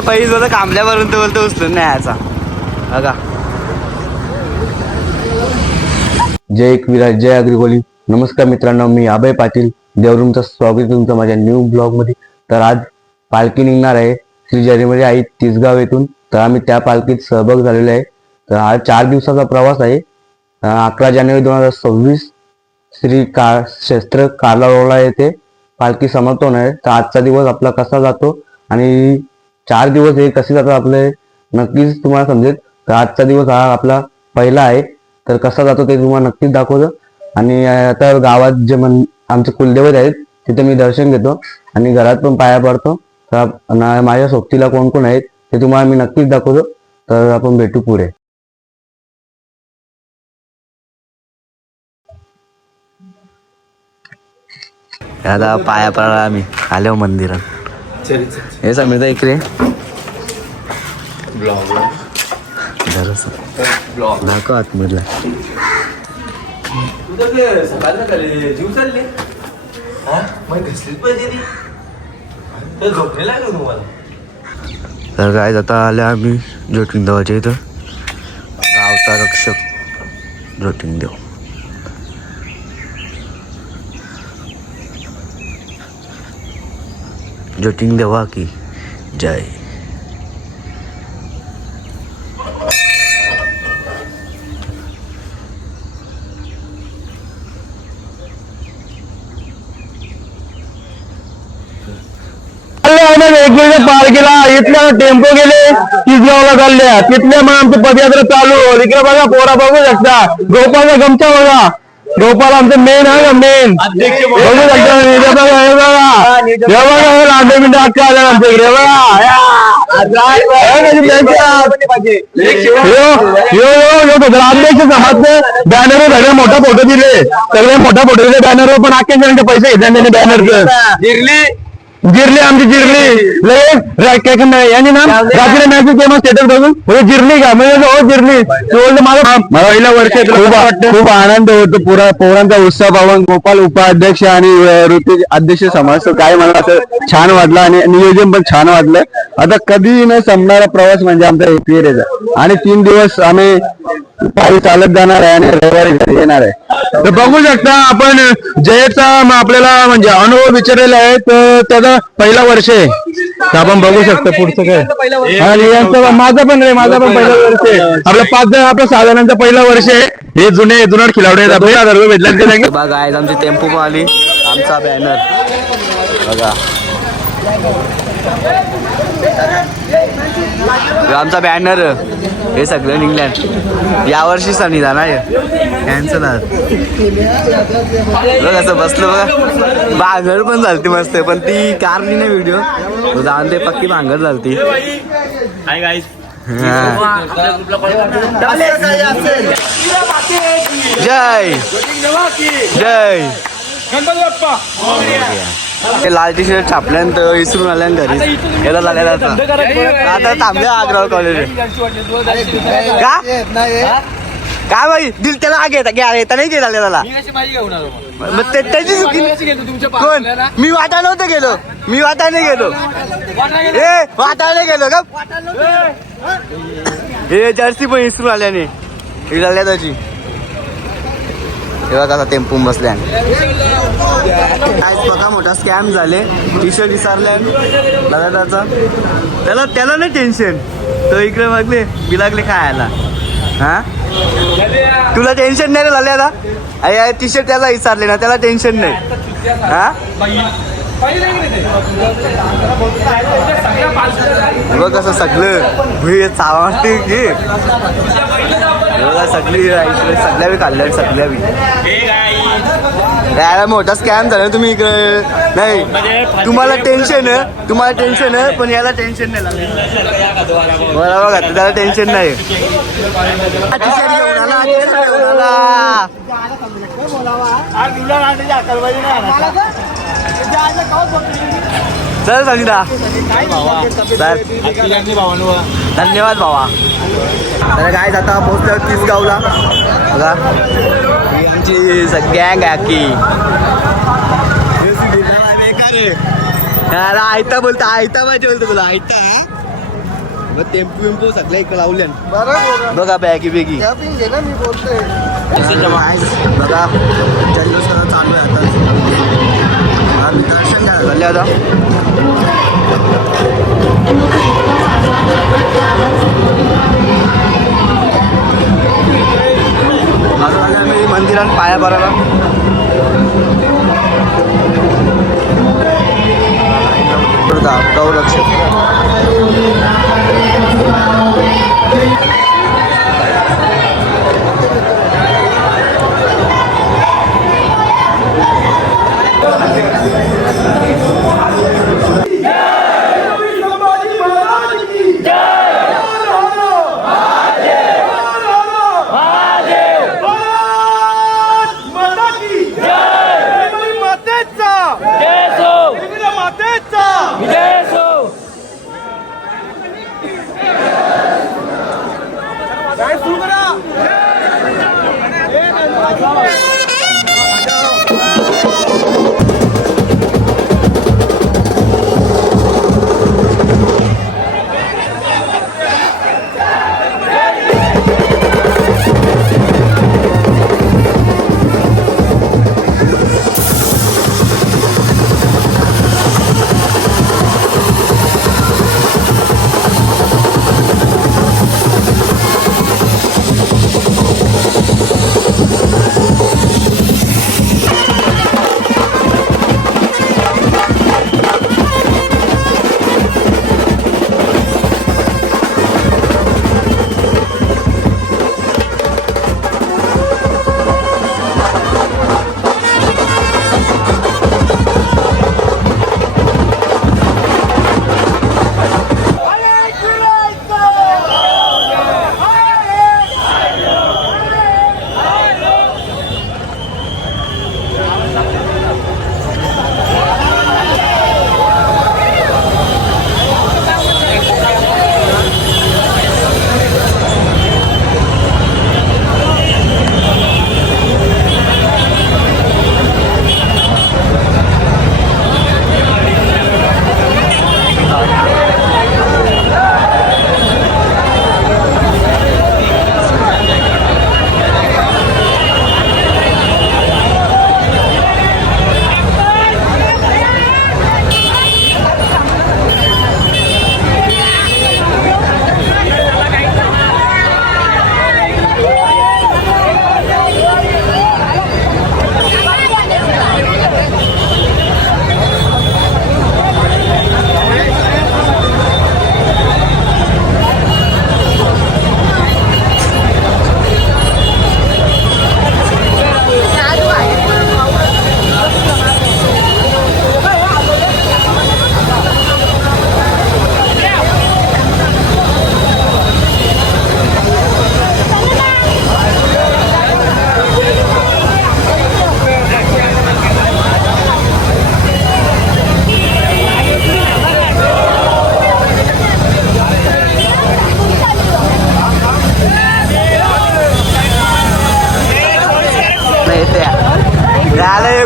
पैस बघा कांबल्यावरून तर बोलतो उचलून नाही याचा बघा. जय विराज जय अग्रिकोली. नमस्कार मित्रांनो, मी अभय पाटील देवरूमचं स्वागत तुमचं माझ्या न्यू ब्लॉग मध्ये. तर आज पालखी निघणार आहे श्री जरीमध्ये आई तिसगाव येथून. तर आम्ही त्या पालखीत सहभाग झालेलो आहे. तर हा 4 दिवसाचा प्रवास आहे. 11 जानेवारी 2026 श्री क्षेत्र कारला येथे पालखी समाप्त होणार आहे. तर आजचा दिवस आपला कसा जातो आणि 4 दिवस हे कसे जातात आपले नक्कीच तुम्हाला समजेल. तर आजचा दिवस हा आपला पहिला आहे. तर कसा जातो ते तुम्हाला नक्कीच दाखवतो. आणि आता गावात जे आमचे कुलदैवत आहेत तिथे मी दर्शन घेतो आणि घरात पण पाया पडतो. तर माझ्या सोबतीला कोण कोण आहेत ते तुम्हाला मी नक्कीच दाखवतो. तर आपण भेटू पुढे. दादा पाया पडला आम्ही आलो मंदिरात. हे समीर इकडे दाखव आतमधला. तर काय आता आल्या आम्ही जोटिंग देवाच्या इथं. गावचा रक्षक जोटिंग देव. जोटिंग देवा की जय. वेगवेगळ्या पालखीला इथल्या टेम्पो गेले तिसगावला चालल्या. तिथल्या मग आमची पदयात्रा चालू. इकडे बघा पोरा बघू शकता. गोपालचा गमछा बघा. गोपाल आमचं मेन आहे ना, मेन बघू शकता. हे बघा लांबे मिनिटं अख्खा आल्या आमच्या इकडे बॅनर सगळे मोठा फोटो दिले. सगळे मोठा फोटो दिले बॅनरवर. पण अख्ख्या जणांचे पैसे घेतले त्यांनी बॅनरचं. जिरली आमची जिरली यांनी ना रात्री मॅच गेम स्टेटस बघून जिरली का म्हणजे हो जिरली मला पहिल्या वर्षात खूप आनंद होतो. पुरा पोरांचा उत्साह पाहून गोपाल उपाध्यक्ष आणि ऋतिक अध्यक्ष समाज काय मला असं छान वाटलं आणि नियोजन पण छान वाटलं. आता कधी न संपणारा प्रवास म्हणजे आमचा एपीएचा. आणि 3 दिवस आम्ही पायी चालत जाणार आहे आणि रविवारी घरी येणार आहे. तर बघू शकता आपण जयचा आपल्याला म्हणजे अनुभव विचारलेला आहे. तर त्याचा पहिला वर्ष आहे. तर आपण बघू शकतो पुढचं काय. आणि यांचं माझं पण पहिलं वर्ष आहे. आपलं 5 जण आपलं 6 जणांचं पहिलं वर्ष आहे. हे जुनाट खिलाडू आहेत आपले भेटले. बघा आज आमची टेम्पो आली. आमचा बॅनर बघा. आमचा बॅनर हे सगळं निघलं. यावर्षी निदान आहे कॅन्सल कसं बसलं बघा. भांगर पण झालती मस्त. पण ती कारली नाही व्हिडिओ जाऊन ते पक्की भांगर झालती. जय जय ते लाल टी शर्ट छापल्यानंतर विसरून आल्यानंतर घरी याला झालेला आता थांबल्या अग्रवाल कॉलेज. काय बाई दिल त्याला आगे येता नाही गेला त्याला. मग त्याची चुकी कोण. मी वाटायला नव्हतं गेलो. मी वाटायला गेलो. ए वाटायला गेलो का. हे जर्सी पण विसरून आल्याने झाल्या त्याची. तेव्हा कसा टेम्पो बसल्या. बघा मोठा स्कॅम झाले. टी शर्ट विसरल्या दादाचा. त्याला नाही टेन्शन. तो इकडे बघले मी लागले खायला. हा तुला टेन्शन नाही रे झाले आता. टी शर्ट त्याला विसरले ना त्याला टेन्शन नाही. हा बघ कसं सगळं चावते की सगळी सगळ्या बी खाल्ल्या सगळ्या बी. याला मोठा स्कॅम झाला. तुम्ही इकडे नाही तुम्हाला टेन्शन आहे पण याला टेन्शन नाही. बरं बघा त्याला टेन्शन नाही. चल संगीता चल धन्यवाद भावा. तर काय आता पोहोचलो तिसगावला बघा ही आमची गँग आहे की यार आयता बोलता आयता पाहिजे बोलतो तुला आयता मग टेम्पू विम्पू सगळं इकडे लावले बघा बॅगी बेगी मी बोलतोय बघा जल्लोष चालू आहे आता आम्ही दर्शन घ्यायला झाले आता माझं आम्ही मंदिरात पाया भरायला गौरक्ष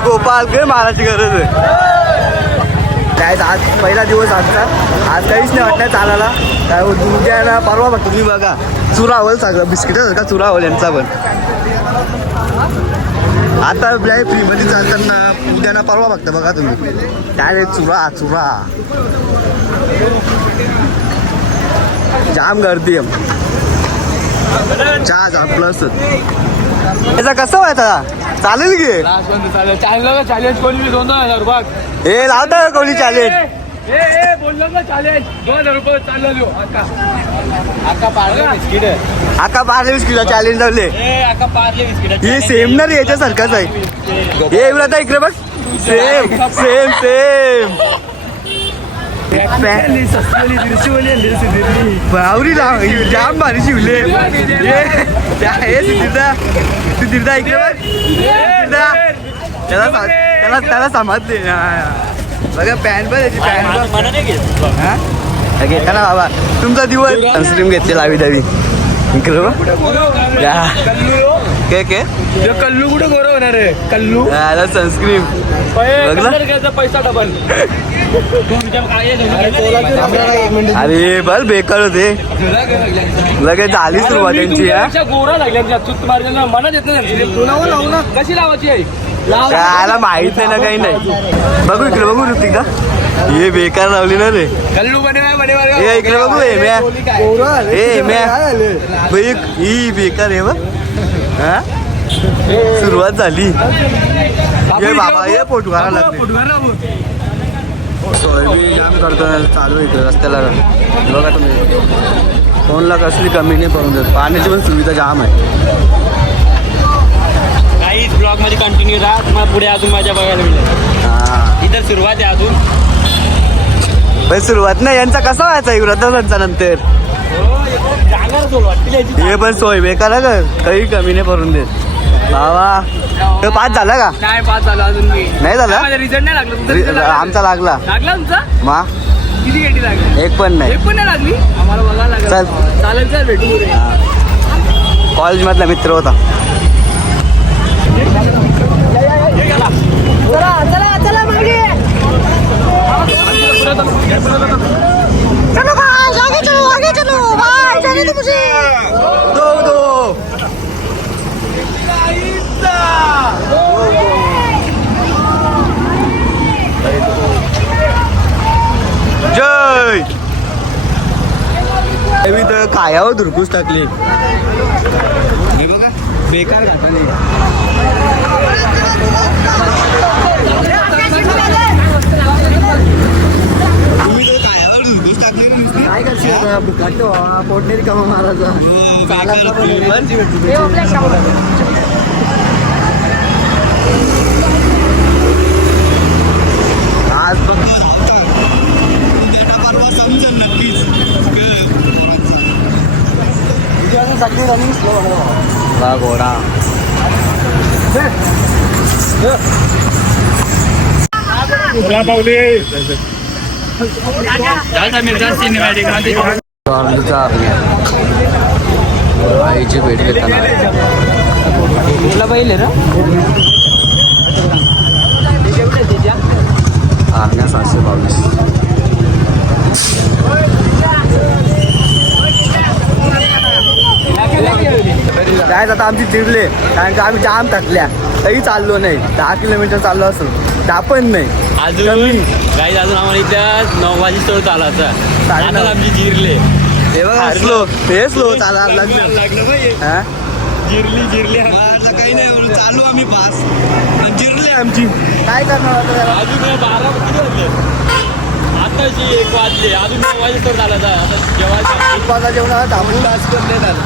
गोपाल काय मारायची गरज आहे काय आज पहिला दिवस आजचा आज काहीच नाही वाटणार चालायला काय उद्या ना परवा बघतो तुम्ही बघा चुरा होईल सगळं बिस्किट का चुरा होईल यांचा पण आता फ्री मध्ये चालताना उद्या ना परवा बघता बघा तुम्ही काय चुरा चुरा जाम गर्दी चहा प्लस याचा कसं व्हायचा चालेल की चॅलेंज कोणी 2,000 रुपये हे लावता कोणी चॅलेंज बोललो ना चॅलेंज 2,000 रुपये चाललो आका पार्ले बिस्किट आका पार्ले बिस्किट चॅलेंज लावले आका पार्ले बिस्किट हे सेम ना रे याच्यासारखाच आहे हे आता इकडे बघ सेम सेम सेम बावरी जाम भारी शिवले सिद्धिदा इकडे त्याला समजले बघा पॅन्ट पण याची पॅन्ट मला नाही घेत हा घेता ना बाबा तुमचा दिवस सनस्क्रीम घेतली लावी दावी इकडे के कल्लू कुठे गोरा होणार आहे कल्लू सनस्क्रीम घ्यायचा पैसा डबल अरे बल बेकार होते लगेच झाली सुरुवात त्यांची गोरा लागल्या चुत मारल्या मनात येत नाही कशी लावायची आहे त्याला माहित नाही ना काही नाही बघू इकडे बघू ऋतिका हे बेकार लावली ना रे कल्लू बने हे इकडे बघू हे म्या ही बेकार आहे बघ हा सुरुवात झाली हे बाबा हे पोट घाला लागते सोयाबीन जाम करतो चालू इकडे रस्त्याला बघा तुम्ही फोनला कसली कमी नाही पडून देत पाण्याची पण सुविधा जाम आहे काहीच ब्लॉग मध्ये कंटिन्यू राहा तुम्हाला पुढे अजून माझ्या बघायला मिळेल हा इथं सुरुवात आहे अजून पण सुरुवात नाही यांचा कसा व्हायचा युवराजांचा नंतर हे पण सोय बेकार आहे का काही कमी नाही पडून देत बाबा तो 5 झाला का नाही 5 झाला अजून नाही झाला रिझल्ट नाही लागला आमचा लागला तुमचा मा किती गेटी लागली एक पण नाही एक पण नाही लागली आम्हाला बघायला लागेल चल. चालेल सर भेटू कॉलेज मधला मित्र होता जय मी तर कायावर धुरकूस टाकली हे बघा बेकार घातली तुम्ही तर कायावर धुरकूस टाकली काय करशील पोटनेरी कामा मारायचा आज फक्त परवा समजेल नक्कीच वा घोडा आईची भेट घेताना पहिले ना आरण्या 722 काय आता आमची चिडले कारण की आम्ही जाम टाकल्या काही चाललो नाही 10 किलोमीटर चाललो असेल त्या पण नाही अजून काही अजून आम्हाला इथं 9 वाजे स्टोर चालायचा आता आमची जिरले हे बघा स्लो हे स्लो चालायला लागलं हा जिरली काही नाही म्हणून चालू आम्ही पास पण जिरले आमची काय करणार आता त्याला अजून 12 वाजले आताची 1 वाजले अजून 9 वाजे स्टोर चालायचा आता जेवायला दुपारच्या जेवणाला थांबून तास करणे झालं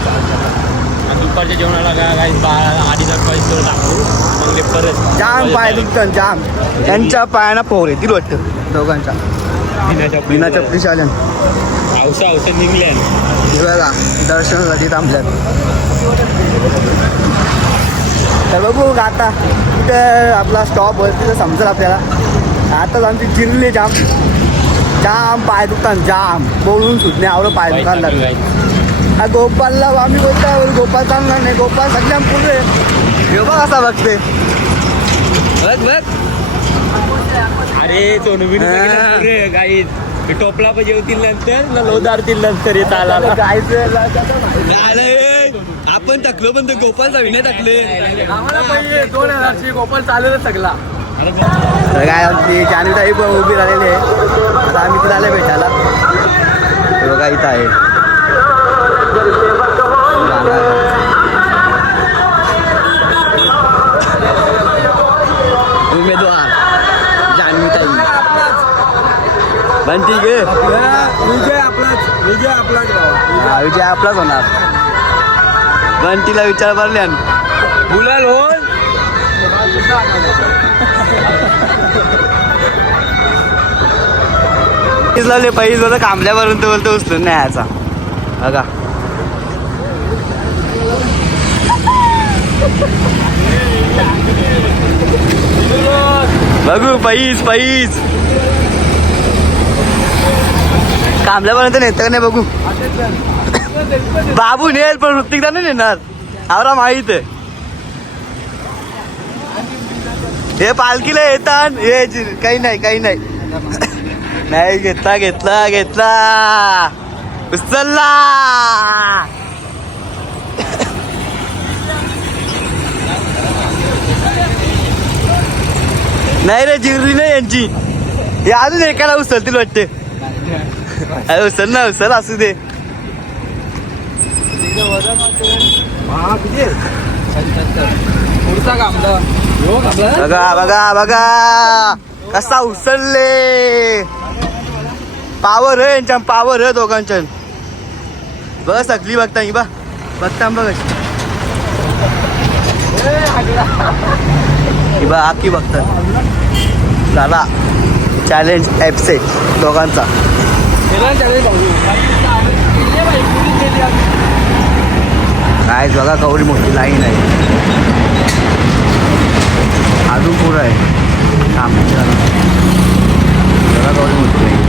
दुपारच्या जेवणाला काही 2:30 वाजे स्टोर थांबू मग ते परत जाम पाय दुखतात जाम त्यांच्या पायाना पोर येतील वाटतं दोघांच्या बिना चपली चालन औषध निघले बघा दर्शनासाठी थांबल्यात तर बघू आता तिथं आपला स्टॉप होईल तिथं समजेल आपल्याला आताच आमची जिरली जाम जाम पाय दुखतात जाम बोलून सुटणे आवडं पाय दुखायला लागलं हा गोपालला आम्ही बोलतो गोपाल चांगला नाही गोपाल सगळ्या पुढे हे बघ असा बघते बघ अरे सोनू काही टोपला पण जेवतील नंतर लोदारतील नंतर येत आला आपण टाकलो पण ते गोपालचा विनय टाकले आम्हाला पहिले 2000 गोपाल चालेल सगळा तर काय आमची जान्हवीताई पण उभी राहिलेली आहे आता आम्ही तिला आले भेटायला बघा इथं आहे उमेदवार जान्हवीताई पण ठीक आहे विजय आपलाच होणार घंटीला विचार मारल्यान गुलाल होल लावले पैसे होतं कांबल्यापर्यंत बोलतो उचलून नाही याचा बघा बघू पैस थांबल्यापर्यंत नेतं का नाही बघू. बाबू नेल पण ऋतिकदा नाही नेणार. आवरा माहित आहे. हे पालखीला येतात हे काही नाही काही नाही. नाही घेतला घेतला घेतला उचलला. नाही रे जिरली नाही यांची. हे अजून एकाला उचलतील वाटते. अरे उचल ना उचल असू दे. बघा बघा बघा कसा उचलले. पावर आहे यांच्या पावर आहे दोघांच्या. बघ सगळी बघता ही बा बघता बघ बा आखी बघता. झाला चॅलेंज ॲपसेट दोघांचा. काय बघा कवडी मोठी लाईन आहे. अजून पुढं आहे. बघा कवडी मोठी लाईन.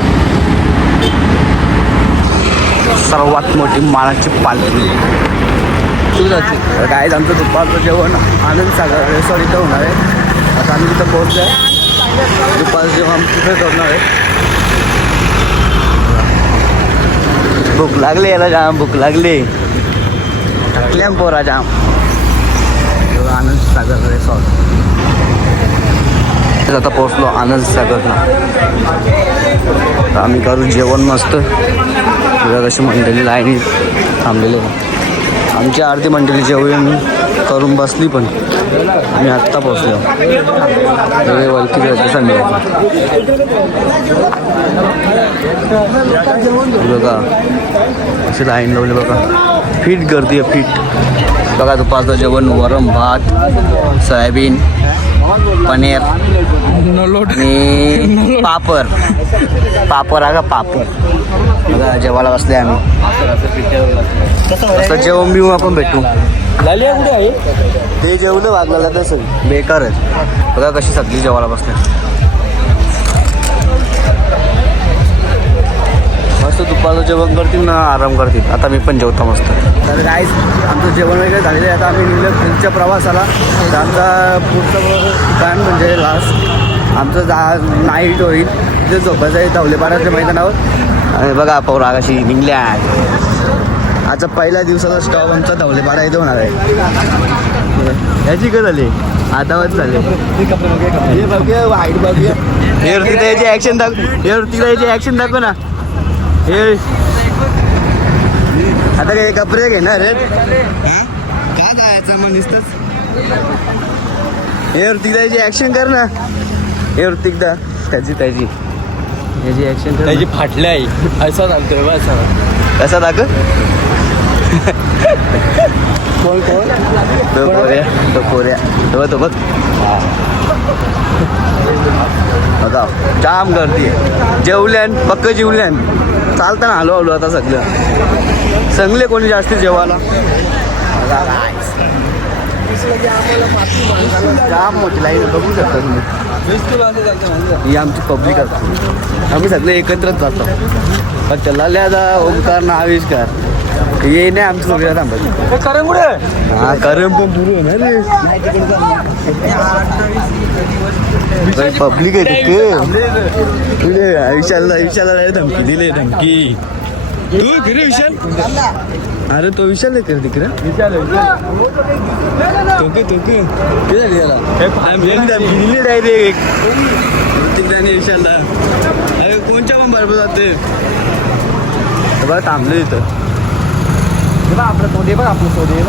सर्वात मोठी मानाची पालखी. काय आमचं दुपारचं जेवण आनंद सागर रिसॉर्ट इथं होणार आहे. आता आम्ही तिथं पोहोचलो आहे. दुपारचं जेवण आम्ही तिथे करणार आहे. भूक लागली याला जाम भूक लागली. टाकल्या पोरा जाम. आनंद सागर रिसॉर्ट आता पोहोचलो आनंद सागरला. आम्ही करू जेवण मस्त. कशी मंडळी लाईनीत थांबलेले. आमची अर्धी मंडळी जेवण करून बसली पण आम्ही आत्ता पोहोचलो. वलकी संडे बघा अशी लाईन लावली बघा. फिट गर्दी आहे फिट. बघा दुपारचं जेवण वरण भात सोयाबीन पनीर आणि पापड. पापड आहे का पापड. बघा जेवायला बसले आम्ही. असं जेवण बिवून आपण भेटू. कुठे आहे ते जेवलं वागला तसं बेकार आहे. बघा कशी सगळी जेवायला बसले. मस्त दुपारचं जेवण करतील ना आराम करतील. आता मी पण जेवतो मस्त. तर काय आमचं जेवण वगैरे झालेलं आहे. आता आम्ही निघलो पुढच्या प्रवासाला. तर आमचा पुढचं ठिकाण म्हणजे लास्ट आमचं नाईट होईल. तिथे झोपायचं आहे धवलेपाड्याच्या मैदानावर. आणि बघा पौरा कशी निघल्या. आजचा पहिल्या दिवसाचा स्टॉप आमचा धवलेपाडा इथे होणार आहे. याची काय झाली आताच झाले. हे ऋतिकला याची ॲक्शन दाखव. हे ऋतिकला याची ॲक्शन दाखव ना. हे आता काय कपडे घेणार रे. काय जायचं मग नुसतंच. हे ऋतिकला याची ॲक्शन कर ना. हे ऋतिकदा त्याची याची ॲक्शन कर. त्याची फाटल्या आहे असा चालतोय बा. कसा दाखव. कोण कोण तो पोऱ्या तो बघ. बघा जाम गर्दी आहे. जेवल्यान पक्क जेवल्यान. चालताना हळू आता सगळं संगले कोणी जास्त जेवायला. जाम मोठी लाईन बघू शकता तुम्ही. ही आमची पब्लिक असते. आम्ही सगळे एकत्रच जातो. पण चला आता ओंकार ना आविष्कार ये नाही आमचं सगळं थांबत. करम कुठे हा करम पण पुरू आहे ना रे. पब्लिक आहे तिथे. विशालला धमकी दिली. धमकी तू फिरे विशाल. अरे तो विशाल आहे का तिकडे. धमकी दिली डायरेक्ट विशालला. अरे कोणच्या पण बरोबर जाते बघा. थांबले तिथं आपलं सोदे बघ. आपलं सोदे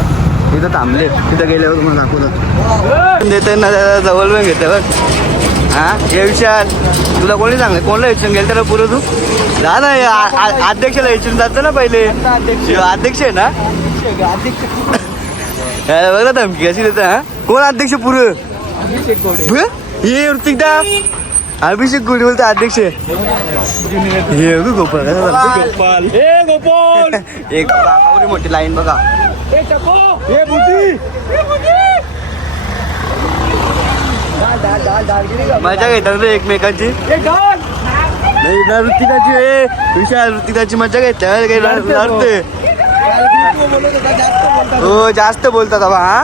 तिथं थांबले. तिथं गेल्यावर तुम्हाला दाखवतात. देते ना जवळ पण घेते बघ. हां हे विशाल तुला कोणी सांगलं. कोणला विचारून गेलं तर पुरं तू जा ना. अध्यक्षाला विचारून जातं ना पहिले. अध्यक्ष आहे ना. बघ ना धमकी कशी देतं. हा कोण अध्यक्ष पुरं. हे ऋतिकदा अभिषेक गोडी बोलतो अध्यक्ष. हे गोपाल गोपाल एक बाबावरी मोठी लाईन बघा. मजा घेतात रे एकमेकांची. नाही ना ऋतिकाची विशाल ऋतिकाची मजा घेतल्या काही लढते हो जास्त बोलतात बाबा हा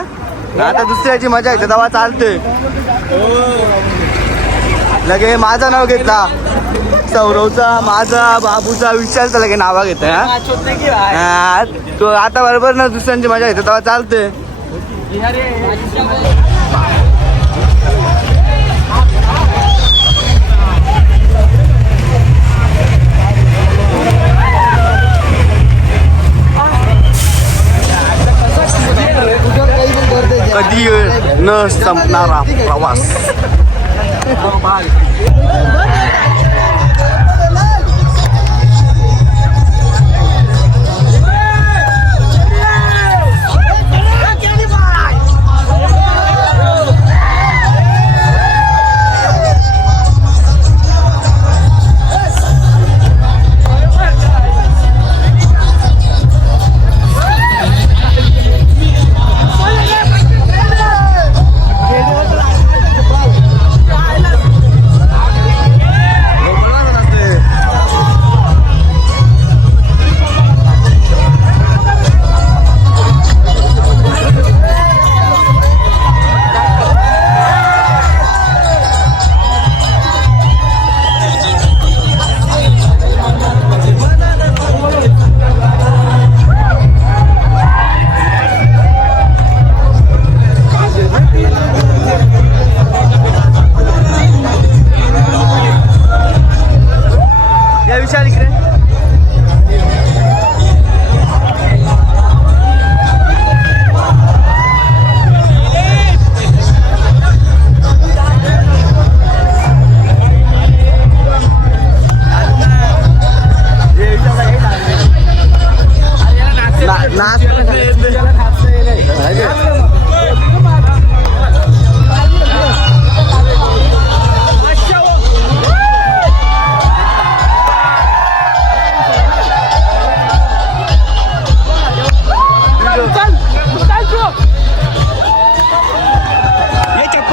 आता दुसऱ्याची मजा घेते तेव्हा चालते लगे माझं नाव घेतला सौरवचा माझा बाबूचा विशालचा लगे नावा घेत तो आता बरोबर ना दुसऱ्यांची मजा घेते तेव्हा चालते कधी न संपणारा प्रवास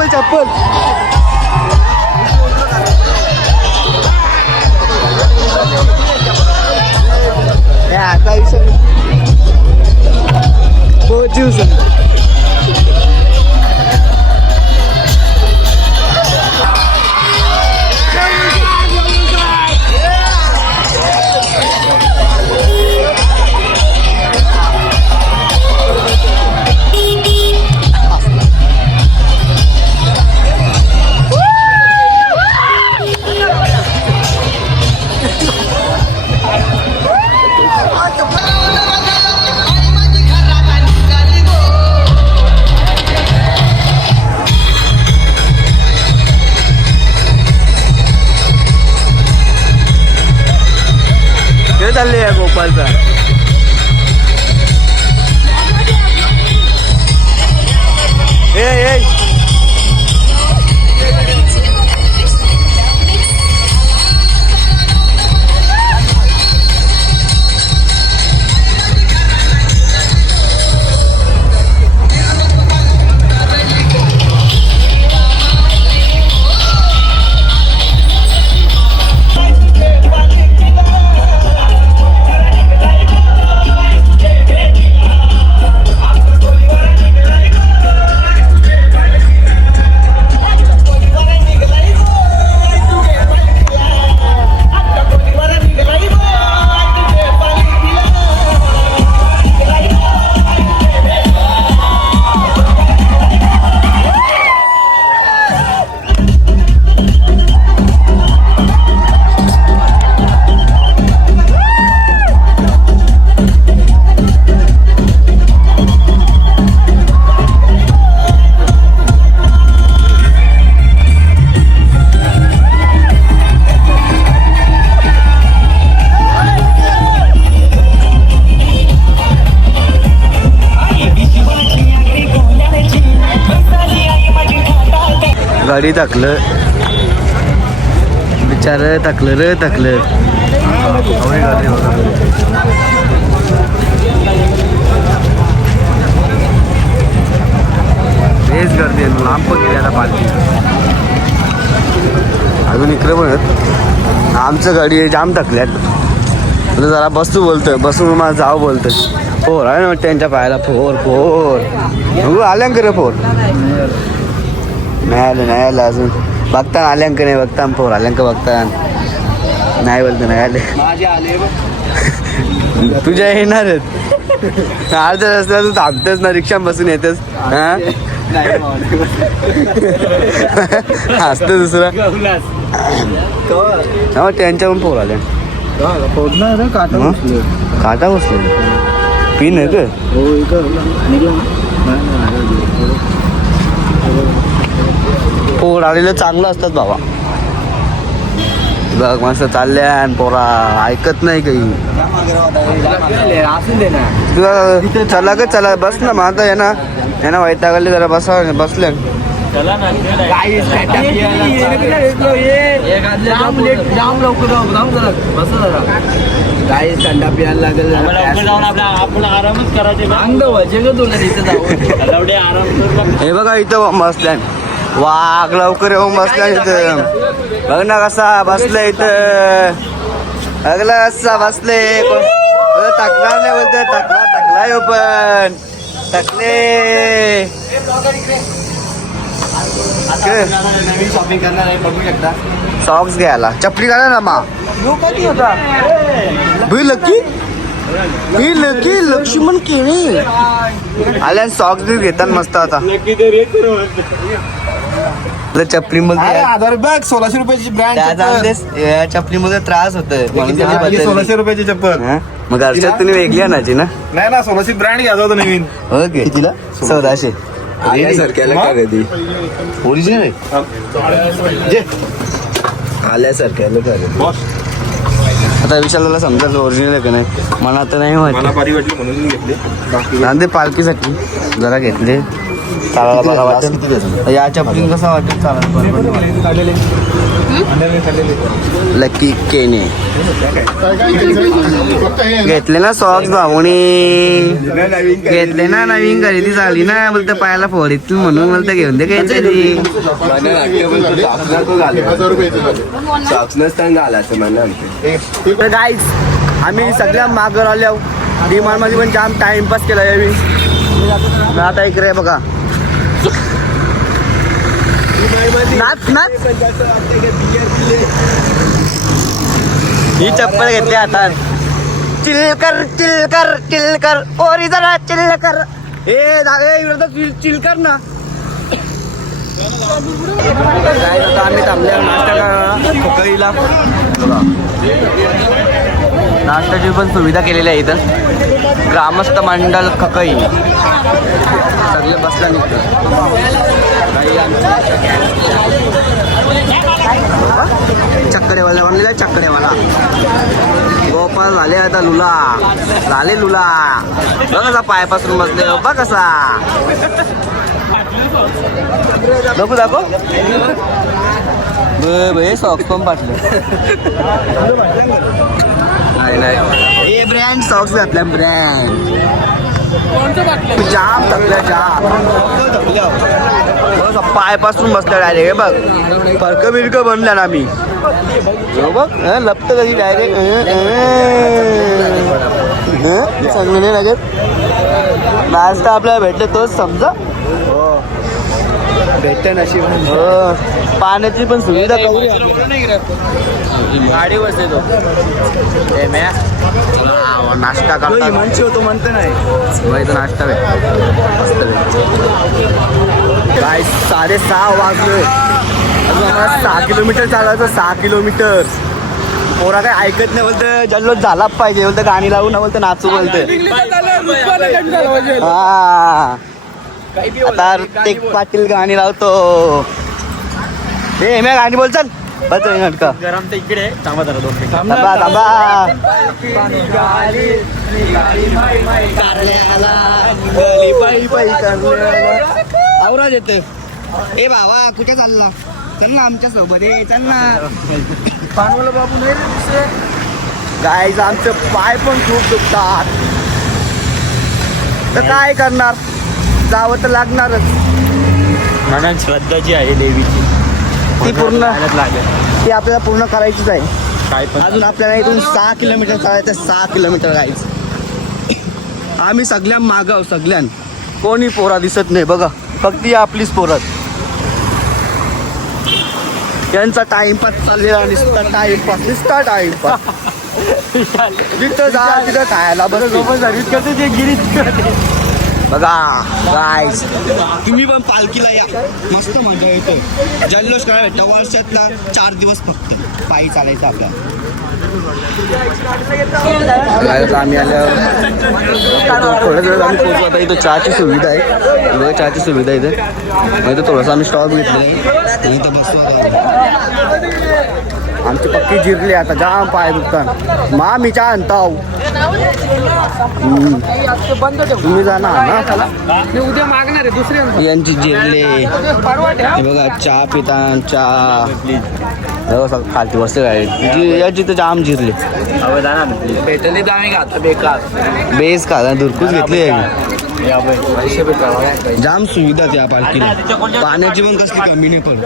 चप्पल आता विषय चालले आहे गोपालचा गाडी टाकलं बिचार टाकलं रे टाकलं गाडी हेच गर्दी लांब पण गेली आता पालखी अजून इकडे पण आहेत आमचं गाडी जाम थकल्यात. आता जरा बसू बोलतोय, बसून मला जाऊ बोलतोय. फोर आहे ना त्यांच्या पायाला, फोर बघू आल्यांक रे फोर. नाही आलं अजून. बघता आल्यांक नाही, बघता फोर आल्यांक बघता नाही बोलतो. नाही आले तुझ्या येणारच. अर्ध्या रस्त्याला तू थांबतेस ना, रिक्षा बसून येतेस. हा असतं दुसरं. त्यांच्या पण पोर आल्या. काटा बसलो पिन आहे का? पोर आलेलं चांगलं असतात बाबा. बघ मस्त चालल्या आणि पोरा ऐकत नाही काही. तुला चला का चला बस ना. मग आता यांना वैतागले जरा बसल्या. काही थंडा प्यायला लागेल. आपण आरामच करायचे. हे बघा इथं बसल्या. वाघ लवकर येऊन बसल्या इथं. बघ ना कसा बसलाय इथं. बघला कसा बसले. टाकणार नाही बोलतोय. टाकला येऊ पण टाकले. नवीन शॉपिंग करणार आहे, बघू शकता. सॉक्स घ्यायला चपली घाला ना मा. कधी होता लकी लक्ष्मण केळी आल्या. सॉक्स बी घेतात मस्त. आता चपली मध्ये 1600 रुपयाची ब्रँड. चपलीमध्ये त्रास होतोय. 1600 रुपयाची चप्पल. मग घरच्यात तुम्ही वेगळी आणायची ना. नाही ना, 1600 ब्रँड घ्यायचा होता नवीन. ओके कितीला? 1400. ओरिजिनल आल्यासारख्या. आता विशालला समजायला ओरिजिनल आहे का नाही. मला आता नाही माहिती. म्हणून घेतले. नांदे पालखीसाठी जरा घेतले. चालायला बरा वाटत. या चपलीन कसं वाटत चालायला. लकी केने घेतले ना सॉक्स भाऊनी. घेतले ना, नवीन खरेदी झाली ना. बोलते पायाला फोडीत म्हणून बोलते घेऊन दे काहीतरी. तर गाईज आम्ही सगळ्या मागं आल्या. डिमांड मध्ये पण जाम टाइमपास केला यावी. आता इकडे बघा नाच नाच. ही चप्पल घेतली हातात. चिलकर चिलकर चिलकर ओरी जरा चिलकर. हे जागे चिलकर ना. आता आम्ही थांबल्या नाश्ता करायला. नाश्त्याची पण सुविधा केलेली आहे इथं. ग्रामस्थ मंडळ खकई सगळे बसला निघतं. चक्करेवाला म्हणलेला चक्करेवाला. गोपाल झाले आता लुला. झाले लुला. बघ कसा पायापासून बसले. बघ कसा. नको दाखव. हे सॉक्स पण पाटले. नाही ब्रँड सॉक्स घातल्या. ब्रँड जाम थकल्या जाम. पायपासून बसल्या डायरेक्ट. हे बघ फरक बिरक बनल्या ना आम्ही. बघ लपत कधी डायरेक्ट. चांगलं नाही लागत. नाश्ता आपल्याला भेटले तोच समजा. भेटते नशीब. पाण्याची पण सुविधा करू. गाडी बसते तो नाश्ता करता मंच होतो म्हणते नाही. नाश्ता काय 6:30 वाजले. अजून आम्हाला 6 किलोमीटर चालायचं. 6 किलोमीटर. पोरा काय ऐकत नाही. बोलतं जल्लोष झाला पाहिजे. बोलतं गाणी लावून ना. बोलतं नाचू बोलतं. हा आता ऋतिक पाटील गाणी लावतो. हे म्या गाणी बोल चल. नाटक गरम तर इकडे थांबा जरा 2 मिनिट. थांबा थांबा. आवराज येते. ए भावा कुठे चालला? चल ना आमच्या सोबत. चल ना पानवाला बाबू नाही रे दुसरे. गाईज आमचे पाय पण खूप दुखतात. तर काय करणार. जावं तर लागणारच. मनात श्रद्धा जी आहे देवीची ती पूर्ण लागेल. ती आपल्याला पूर्ण करायचीच आहे. अजून आपल्याला इथून 6 किलोमीटर चालायचं. 6 किलोमीटर जायचं. आम्ही सगळ्यां मागव सगळ्यां कोणी पोरा दिसत नाही बघा, फक्त ही आपलीच पोरं. यांचा टाइमपास चाललेला नुसता टाइमपास. जिथं जा तिथं खायला बस बघा गाईस. तुम्ही पण पालखीला या, मस्त मजा येते. जल्लोष करायला भेटतं. वर्षातला 4 दिवस फक्त पायी चालायचं आपला. आम्ही आल्यावर थोड्या वेळात आम्ही पोहोचलो. आता इथं चहाची सुविधा आहे. इथं चहाची सुविधा आहे इथे. मग इथं थोडंसं आम्ही स्टॉप घेतलेला आहे. इथं बसतो आमची पक्की जिरली आता. जाम पाय दुखतात. मा मी चहा आणताव. तुम्ही जाणार ना. उद्या मागणार आहे दुसरे यांची जिरले हे बघा. चहा पिता चहा खालती बसते काय याची तर जाम जिरले. भेटले तर आम्ही खातो बेकार बेस का दुरकूच घेतली. जाम सुविधा त्या पालखीला. पाण्याची पण कसली कमी नाही पण.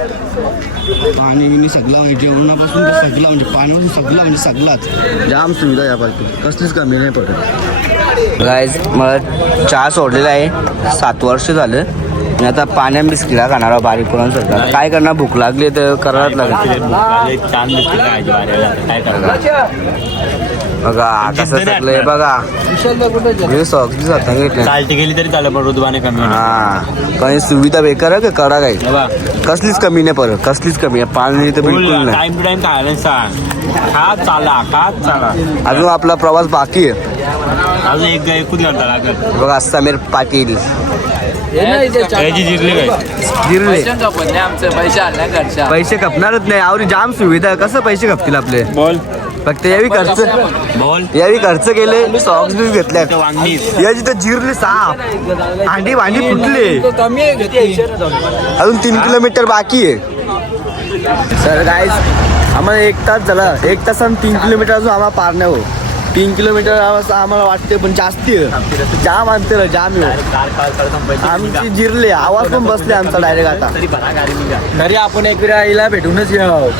पाणी बिणी सगळं म्हणजे जेवणापासून ते सगळं म्हणजे पाण्यापासून सगळं म्हणजे सगळाच जाम सुविधा या पालखीला. कसलीच कमी नाही पडत. गाईज मला चहा सोडलेला आहे. 7 वर्ष झालं. मी आता पाण्या बिस्किटा खाणार आहोत बारीक पोरांसारखा. काय करणार, भूक लागली तर करावंच लागेल. बघा कसं सगळं बघा. चालती गेली तरी चालेल पण रुतबाने कमी. हा काही सुविधा बेकार आहे का करा काही. कसलीच कमी नाही पडत. कसलीच कमी आहे. पाणी तर बिलकुल नाही. टाइम टू टाइम खायला सांग. खा चाला. अजून आपला प्रवास बाकी आहे. अजून एकूच घंटा लागेल. बघा समीर पाटील जिरले पैसे खपणारच नाही. आवडी जाम सुविधा. कसं पैसे खपतील आपले. बोल फक्त यावी खर्च केले. सॉक्स बी घेतल्या. याची तर जिरली साप. भांडी फुटली. अजून 3 किलोमीटर बाकी आहे. सर गाईज आम्हाला 1 तास झाला. 1 तास आणि 3 किलोमीटर अजून आम्हाला पार नाही हो. 3 किलोमीटर आम्हाला वाटते पण जास्ती जाम अंतर जाम. आमची जिरले. आवाज पण बसले आमचा डायरेक्ट. आता तरी आपण एक वेळा भेटूनच येऊ.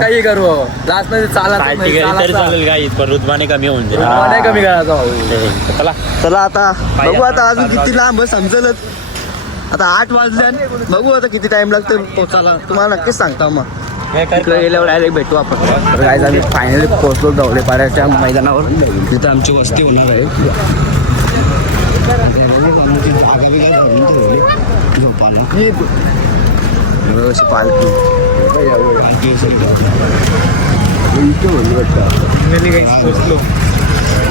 काही करू लास्ट मध्ये चालेल काही पण रुतबाने कमी होऊन जाईल. नाही कमी करायचं. चला आता बघू. आता अजून किती लांब समजलच. आता 8 वाजल्या. बघू आता किती टाइम लागतो पोचायला. तुम्हाला नक्कीच सांगता. मग तिकडे गेल्यावर डायरेक्ट भेटू आपण. तर काय आम्ही फायनली पोहोचलो धवलेपाड्याच्या मैदानावर. तिथं आमची वस्ती होणार आहे. आमची जागा बिगा भरून ठेवली झोपायला. अशी पालखी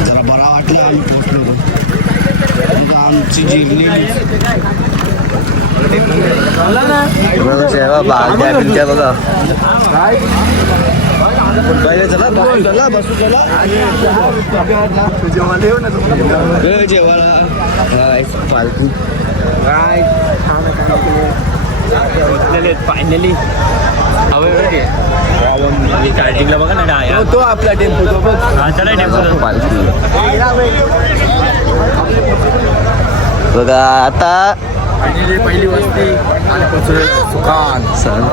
जरा बरा वाटलं. आम्ही पोहोचलो होतो. आमची जिरली बालद्या बिलत्या बघा. चला बसू. चला जेवायला पालखी फायनली चार्जिंगला बघा ना. तो आपला टेम्पो टेम्पो पालखी बघा. आता पहिली वस्ती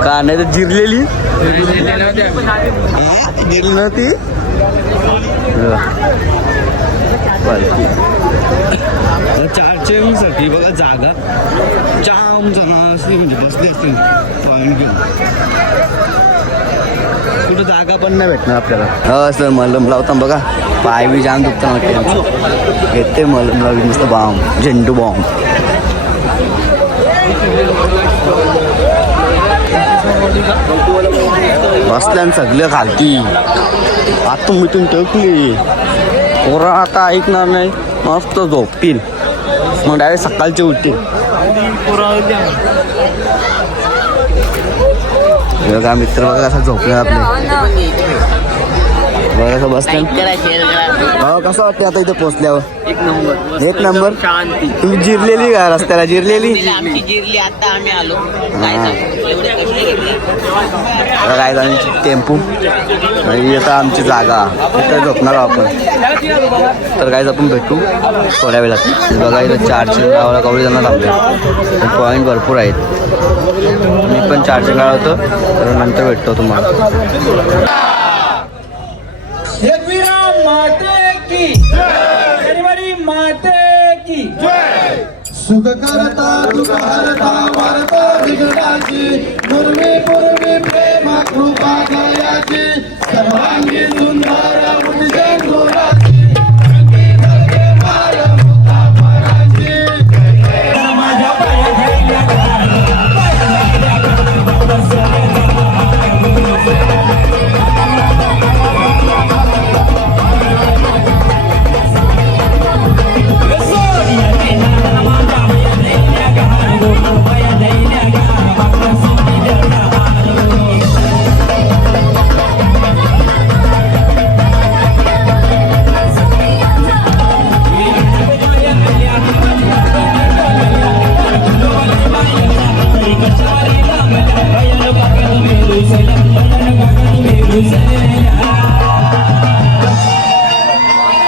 का नाही तर जिरलेली नव्हती पालखी. चार्जिंगसाठी बघा जागा जाम जण असते म्हणजे बसले असते पॉईंट घेऊन. कुठं जागा पण नाही भेटणार आपल्याला. सर मलम लावता बघा. पाय बी जाम दुखता. घेते मलम लावी नुसतं बॉम्ब झेंडू बॉम्ब. बसल्यान सगळं खालती. आतून मिटून टकली. पोरा आता ऐकणार नाही. मस्त झोपतील. मग डायरेक्ट सकाळचे उठतील. बघा मित्र बघा कसं झोपले आपले. बघा कसं बसल्या. कसं वाटते आता इथे पोहोचल्यावर. एक नंबर. तुम्ही जिरलेली का रस्त्याला जिरलेली. आता आम्ही आलो काय आमची टेम्पो आणि आता आमची जागा इथं झोपणार आपण. तर काय आपण भेटू थोड्या वेळात. बघा इथं चार्जिंग लावायला कवळी जण थांबले. पॉईंट भरपूर आहेत. मी पण चार्जिंग लावतो तर नंतर भेटतो तुम्हाला. की शनिवारी माते की सुख करता दुःख हरता वारता विघ्नाची पूर्वी पूर्वी प्रेम कृपा दयाची सर्वांगी सुंदर उज्जैन गोराची रंगी दर्गे माय मुक्ता पराची माझ्या पाया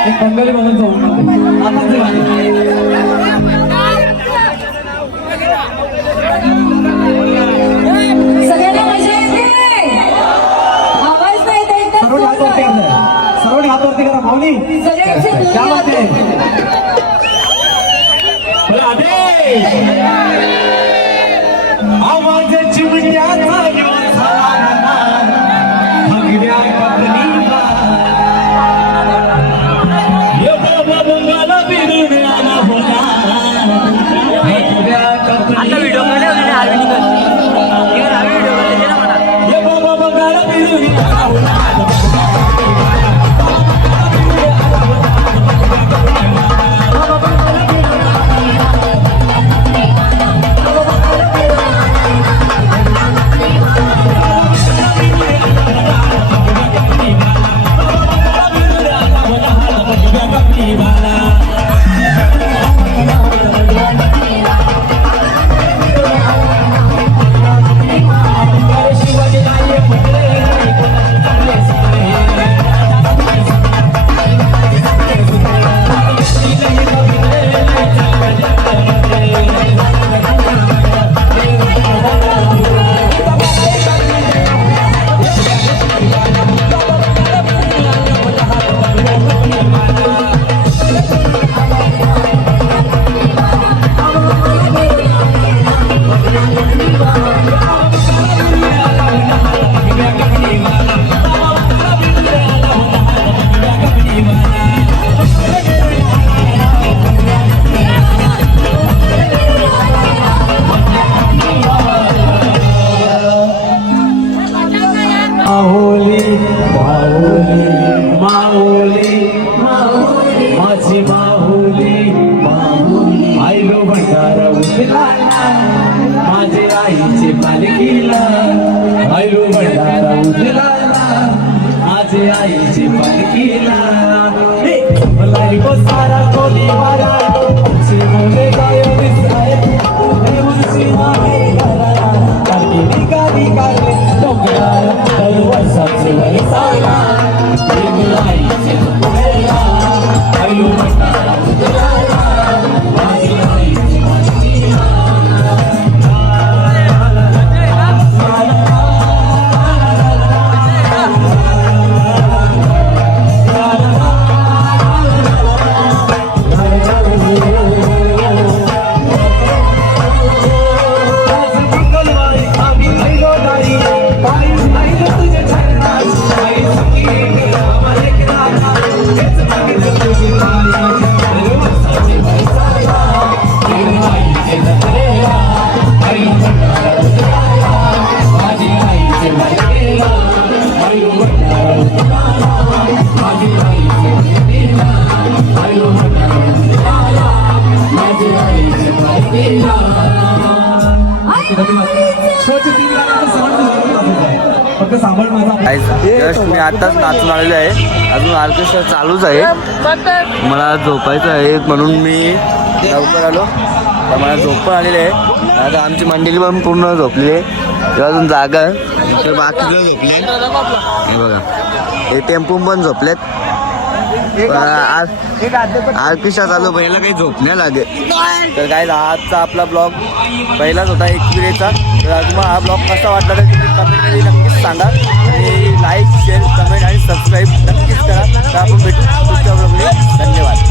एक बंगाली बघून जाऊ सगळ्यांना मजा येते आवाज नाही येत एकदम सर्व हातवरती करा सर्व हातवरती करा माऊली सगळ्यांचे दोन्ही क्या बात हात. आहे आवाज चिमट्याचा भगव्या कपनीला ये बाबा बंगाला बिरून आला होता भगव्या कपनीला ये बाबा बंगाला बिरून आला होता माऊली माझी माऊली आईलो भंडारा उठला माझे आईचे पालखीला आईलो भंडारा उठला माझे आईचे पालखीला मलाई को सारा कोली मारा मोले गायो दिसाय मुंशी माहे घरा पालखी गाडी काढले डोंगरा दरवाजाचे वरसाला आईचे भंडारा आईलो भंडारा उठला माझे आईचे पालखीला जस्ट मी आताच नाचून आलेलो आहे, अजून ऑर्केस्ट्रा चालूच आहे. मला झोपायचं आहे म्हणून मी लवकर आलो. तर मला झोप पण आलेली आहे. आता आमची मंडळी पण पूर्ण झोपली आहे, तेव्हा अजून जागा आहे. तर बाकी झोपले हे बघा, हे टेम्पो पण झोपलेत. ऑर्केस्ट्रा चालू पहिला काही झोप नाही लागेल. तर काय आजचा आपला ब्लॉग पहिलाच होता 21 चा. तर तुम्हाला हा ब्लॉग कसा वाटला तर तुम्ही कमेंटमध्ये नक्कीच सांगा आणि लाईक शेअर कमेंट आणि सबस्क्राईब नक्कीच करा. तर आपण भेटू पुढच्या ब्लॉगमध्ये. धन्यवाद.